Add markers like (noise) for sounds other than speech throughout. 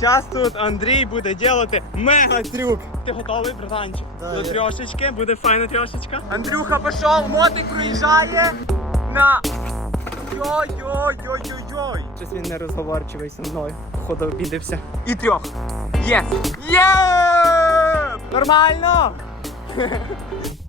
Зараз тут Андрій буде робити мега трюк. Ти готовий, братанчик? Да, До я. трьошечки, буде файна трьошечка. Андрюха пішов, мотик проїжджає на. Йой-йой-йой-йой-йой. Щось він не розговорчивий зі мною. Походу обідався. І трьох. Єс! Є! Нормально! (laughs)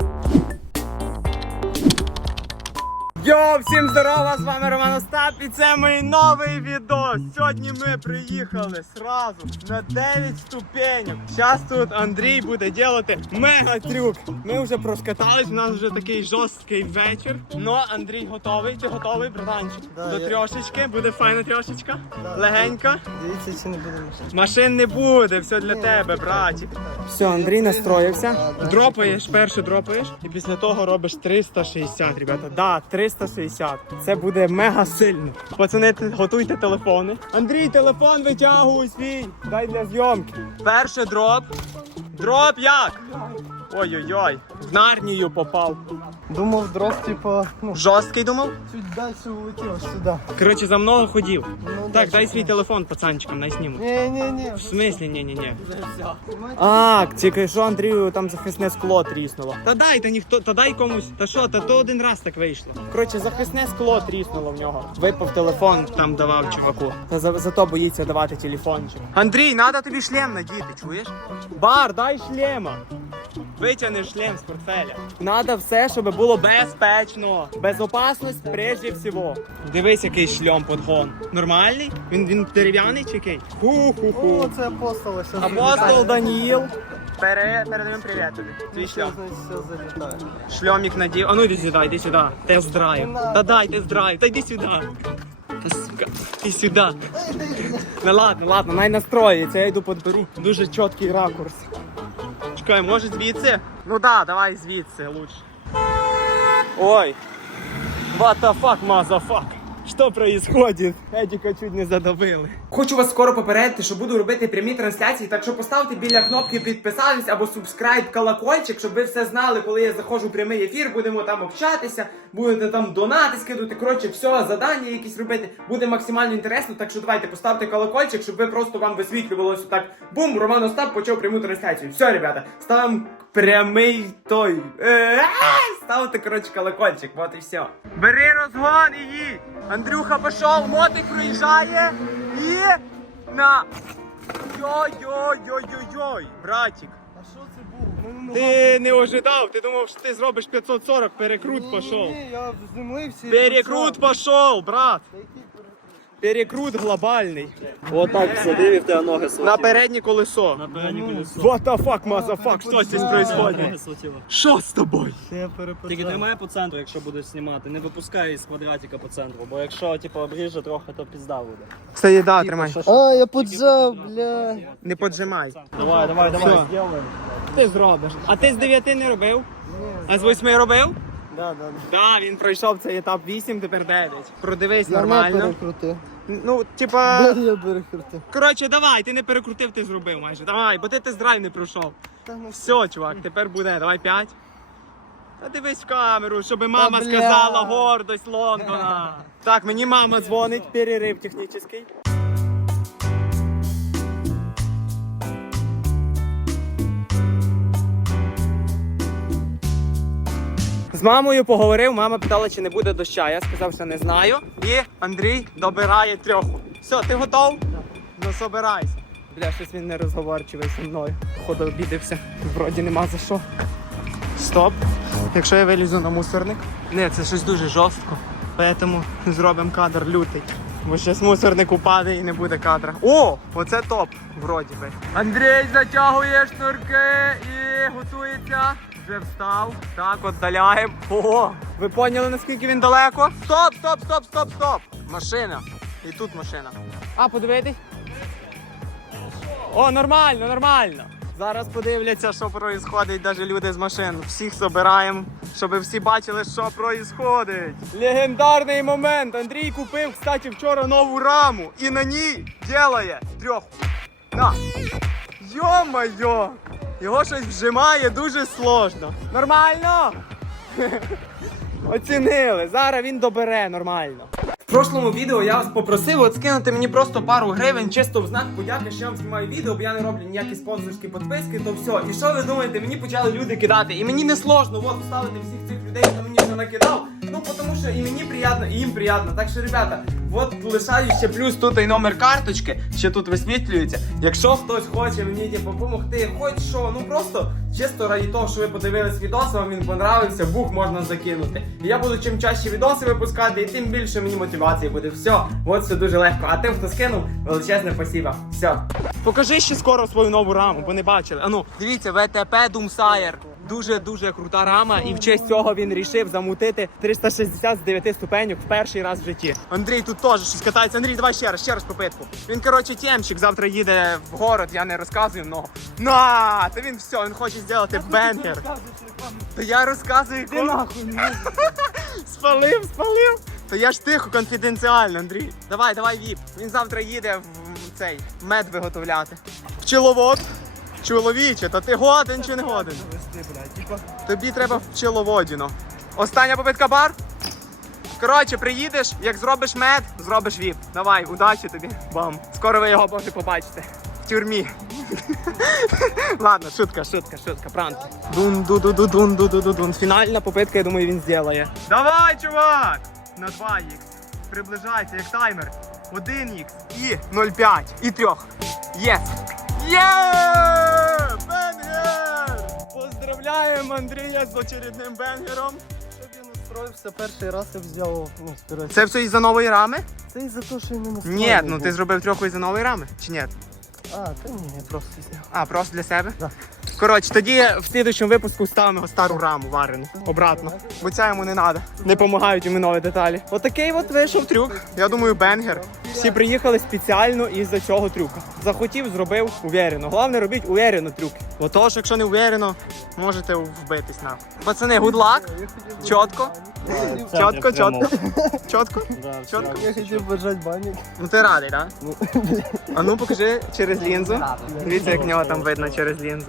Йо, всім здорова, з вами Роман Остап і це мій новий відос. Сьогодні ми приїхали сразу на 9 ступенек. Зараз тут Андрій буде робити мега трюк. Ми вже проскатались, у нас вже такий жорсткий вечір. Но Андрій готовий. Ти готовий, братанчик? Да, До я- трьошечки, буде файна трьошечка. Да. Легенька. Дивіться, чи не буде мішати. Машин не буде, все для тебе, братик. Все, Андрій настроївся. Да, да. Дропаєш, перше дропаєш, і після того робиш 360, ребята. Да, 360. Це буде мега сильно. Пацани, готуйте телефони. Андрій, телефон витягуй свій. Дай для зйомки. Перший дроп. Дроп як? Ой-ой-ой. В нарнію попав. Думав, дроп, типу, ну, Жорсткий думав? чуть далі улетів аж сюди. Коротше, за много ходів. Ну, Так, дай свій телефон пацанчикам, най сніму. Ні, ні, ні. В смислі, ні-ні-ні. А, тільки що Андрію там захисне скло тріснуло. Та дай, та ніхто, та дай комусь. Та що, та то один раз так вийшло. Коротше, захисне скло тріснуло в нього. Випав телефон, там давав чуваку. Та за, зато боїться давати телефончик. Андрій, треба тобі шлем надіти, чуєш? Бар, дай шлема. Витягни шлем з портфеля. Надо все, щоб було безпечно. Безопасність прежде всього. Дивись, який шльом подгон. Нормальний? Він, він дерев'яний чи який? Ху-ху-ху. О, це апостол ось. Апостол Даніїл. Пере, передаємо привіт тобі. Твій шльом. Шльомік надів. А ну йди сюди, йди сюди. Тест-драйв. Та дай тест-драйв. Та йди сюди. Та сука, сюди. Ну ладно, ладно, най настроїться, я йду подберу. Дуже чіткий ракурс. Чекай, може звідси? Ну да, давай звідси лучше. Ой. What the fuck, motherfuck? Що происходит? Едіка чуть не задавили. Хочу вас скоро попередити, що буду робити прямі трансляції, так що поставте біля кнопки підписатись або субскрайб колокольчик, щоб ви все знали, коли я заходжу в прямий ефір, будемо там общатися, будете там донати скидувати. Коротше, все, задання якісь робити. Буде максимально інтересно. Так що давайте поставте колокольчик, щоб ви просто вам висвітлювалося так. Бум, Роман Остап почав пряму трансляцію. Все, ребята, ставимо прямий той. Е, Ставте, коротше, колокольчик, от і все. Бери розгон і їдь. Андрюха пішов, мотик проїжджає і на. Йой-йой-йой-йой-йой, братик. А що це був? Ну, ну, Ти не ожидав, ти думав, що ти зробиш 540, перекрут пішов. Ні, я заземлився. Перекрут пішов, брат. Перекрут? Глобальний. Отак садив і в тебе ноги слотіло. На переднє колесо. На переднє колесо. What the fuck, motherfuck, що здесь происходит? Що з тобою? Тільки тримай по центру, якщо будеш знімати. Не випускай із квадратика по центру, бо якщо типу обріже трохи, то пізда буде. Стоїть, да, тримай. А, я поджав, бля. Не поджимай. Давай, давай, давай, зробимо. Ти зробиш. А ти з 9 не робив? А з 8 робив? Да, да, да. Да, він пройшов цей етап 8, тепер 9. Продивись нормально. перекрутив. Ну, типа. Де я перекрутив? Коротше, давай, ти не перекрутив, ти зробив майже. Давай, бо ти тест-драйв не пройшов. Та ну Все, чувак, тепер буде. Давай 5. Та дивись в камеру, щоб мама бля. сказала гордость Лондона. Так, мені мама дзвонить, перерив технічний. З мамою поговорив, мама питала, чи не буде доща. Я сказав, що не знаю. І Андрій добирає трьоху. Все, ти готов? Ну собирайся. Бля, щось він не розговорчивий зі мною. Походу обідався. Вроді нема за що. Стоп. Якщо я вилізу на мусорник. Не, це щось дуже жорстко. Поэтому зробимо кадр лютий. Бо щось мусорник упаде і не буде кадра. О! Оце топ, вроді би. Андрій затягує шнурки і готується. Вже встав. Так, віддаляємо. Ого! Ви поняли наскільки він далеко? Стоп, стоп, стоп, стоп, стоп! Машина. І тут машина. А, подивитись? О, нормально, нормально. Зараз подивляться, що відбувається, навіть люди з машин. Всіх збираємо, щоб всі бачили, що відбувається. Легендарний момент. Андрій купив, кстати, вчора нову раму і на ній ділає трьох. На. Йо-моє! Його щось вжимає дуже сложно. Нормально? Оцінили. Зараз він добере нормально. В прошлому відео я вас попросив от скинути мені просто пару гривень, чисто в знак подяки, що я вам знімаю відео, бо я не роблю ніякі спонсорські підписки, то все. І що ви думаєте, мені почали люди кидати. І мені не сложно от ставити всіх цих людей, хто мені вже накидав. Ну тому що і мені приємно, і їм приємно. Так що, ребята, от лишаю ще плюс тут і номер карточки, ще тут висвітлюється. Якщо хтось хоче мені типу, допомогти, хоч що, ну просто чисто раді того, що ви подивились відос, вам він понравився, бух можна закинути. І я буду чим чаще відоси випускати, і тим більше мені мотивації буде. Все, от все дуже легко. А тим, хто скинув, величезне спасибо. Все. Покажи ще скоро свою нову раму, бо не бачили. Ану, дивіться, ВТП Doomsayer. Дуже дуже крута рама, і в честь цього він рішив замутити 360 з 9 ступеньок в перший раз в житті. Андрій тут теж щось катається. Андрій, давай ще раз, ще раз попитку. Він коротше темчик, завтра їде в город, я не розказую много. На, та він все, він хоче зробити бенгер. Та я розказую, Ти нахуй. (laughs) Спалив, спалив. То я ж тихо, конфіденціально, Андрій. Давай, давай, віп. Він завтра їде в цей мед виготовляти. Пчеловод. Чоловіче, та ти годен чи не годен? Тобі треба в пчеловодіно. Остання попитка бар. Коротше, приїдеш, як зробиш мед, зробиш віп. Давай, удачі тобі. Бам. Скоро ви його може побачите. В тюрмі. (laughs) Ладно, шутка, шутка, шутка, пранки. дун ду ду ду дун ду ду ду дун Фінальна попитка, я думаю, він зробить. Давай, чувак! На 2х. Приближайся, як таймер. 1х і 0,5. І 3. Єс! Є! Поздравляємо Андрія з очередним бенгером. Щоб я настроївся перший раз і взяв, ну. Це все із-за нової рами? Це із-за того, що я не настроїв. Ні, ну ти зробив трьоху із-за нової рами, чи ні? А, та ні, я просто зняв. А, просто для себе? Да. Коротше, тоді в слідчому випуску ставимо стару раму варену обратно. Бо ця йому не треба. Не допомагають йому нові деталі. Отакий от вийшов трюк. Я думаю, бенгер. Всі приїхали спеціально із-за цього трюка. Захотів, зробив уверено. Головне робіть уверено трюки. Бо того, що якщо не уверено, можете вбитись нахуй. Пацани, good luck. Чітко. Чітко, чітко. Чітко. Чітко. Я хотів бажати банік. Ну ти радий, так? А ну покажи через лінзу. Дивіться, як в нього там видно через лінзу.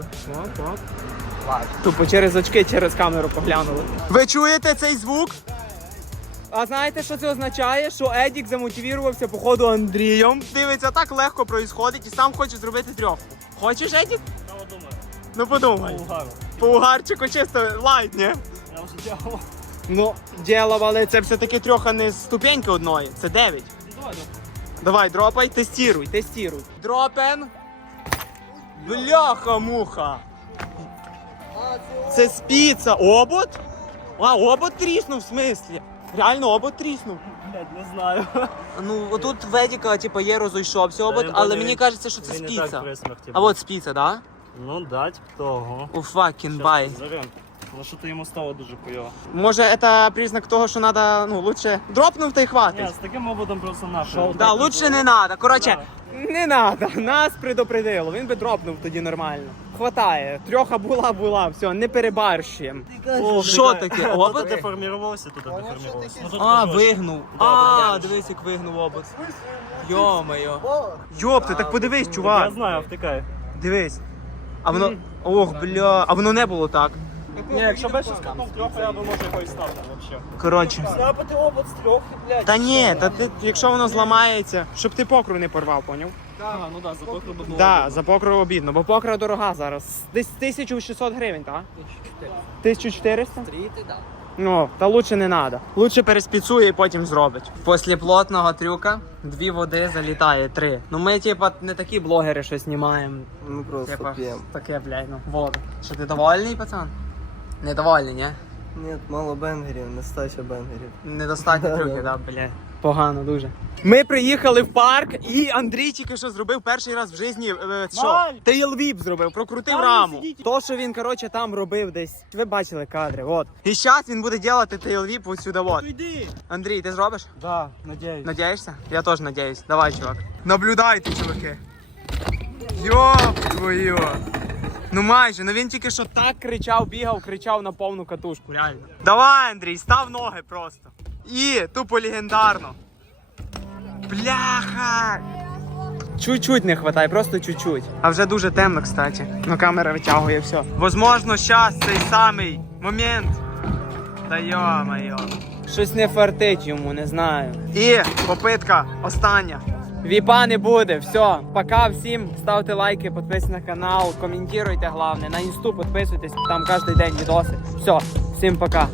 Тупо через очки, через камеру поглянули. Ви чуєте цей звук? А знаєте, що це означає? Що Едік замотивувався походу Андрієм. Дивиться, так легко проїсходить і сам хоче зробити трьох. Хочеш, Едік? Я думаю, Ну подумай. угару. По угарчику чисто лайт, ні? Я вже дякував. Ну, діло, але це все-таки трьоха не з ступеньки одної, це дев'ять. Давай, Давай, дропай, тестируй, тестируй. Дропен. Бляха-муха. Це спіца. Обод? А, обод тріснув в смислі. Реально обод тріснув. блядь, не знаю. Ну, отут Ведіка, типу, є розійшовся обод, він але мені кажеться, що це Він і спіца. при А от спіца, да? Ну, дать того. У fucking бай. Зарем. Ну що ти йому стало дуже хуйово. Може, це признак того, що треба, ну, лучше дропнув та й Ні, хватить. з таким ободом просто нахуй. Да, лучше не надо. Коротше, не надо. Нас предупредило. Він би дропнув тоді нормально. Хватає. Трьоха була, була, все, не перебарщуємо. О, Що таке? Обод? деформірувався, тут деформірувався. Ну, тут А, вигнув. А, дивись, як вигнув обод. Йо-моє. Йоп, ти так подивись, Я чувак. знаю, втикай. Дивись. А воно. Ох, бля, а воно не було так. Ні, якщо б ще скакнув трьох, я б може його і став взагалі. Коротше. Зляпати обод з трьох, блядь. Та ні, та ти, якщо воно зламається, щоб ти покру не порвав, поняв? Ага, ну да, за покру б було. Да, за покру обідно, бо покра дорога зараз. Десь 1600 гривень, так? 1400? Стріти, да. Ну, та лучше не треба. Лучше переспіцує і потім зробить. Після плотного трюка дві води залітає, три. Ну ми, типа, не такі блогери, що знімаємо. Ми просто Типа, п'ємо. таке, блядь, ну, воду. Що ти довольний, пацан? Недовольний, ні? Ні, мало бенгерів, нестача бенгерів. Недостатньо (laughs) трюки, да, блядь. Погано дуже. Ми приїхали в парк, і Андрій тільки що зробив перший раз в житті. Е, що? Маль! Тейлвіп зробив, прокрутив Там раму. не сидіть. То, що він, коротше, там робив десь. Ви бачили кадри, от. І зараз він буде робити тейлвіп ось сюди, от. Андрій, ти зробиш? Да, надіюсь. Надієшся? Я теж надіюсь. Давай, чувак. Наблюдайте, чуваки. Йоп твою. Ну майже, ну він тільки що так кричав, бігав, кричав на повну катушку, реально. Давай, Андрій, став ноги просто. І тупо легендарно. Бляха! Чуть-чуть не вистачає, просто чуть-чуть. А вже дуже темно, кстати. Ну камера витягує все. Возможно, зараз цей самий момент. Да йо-моє. Щось не фартить йому, не знаю. І попитка остання. Віпа не буде. Все, пока всім. Ставте лайки, підписуйтесь на канал, коментуйте головне. На інсту підписуйтесь, там кожен день відоси. Все, всім пока.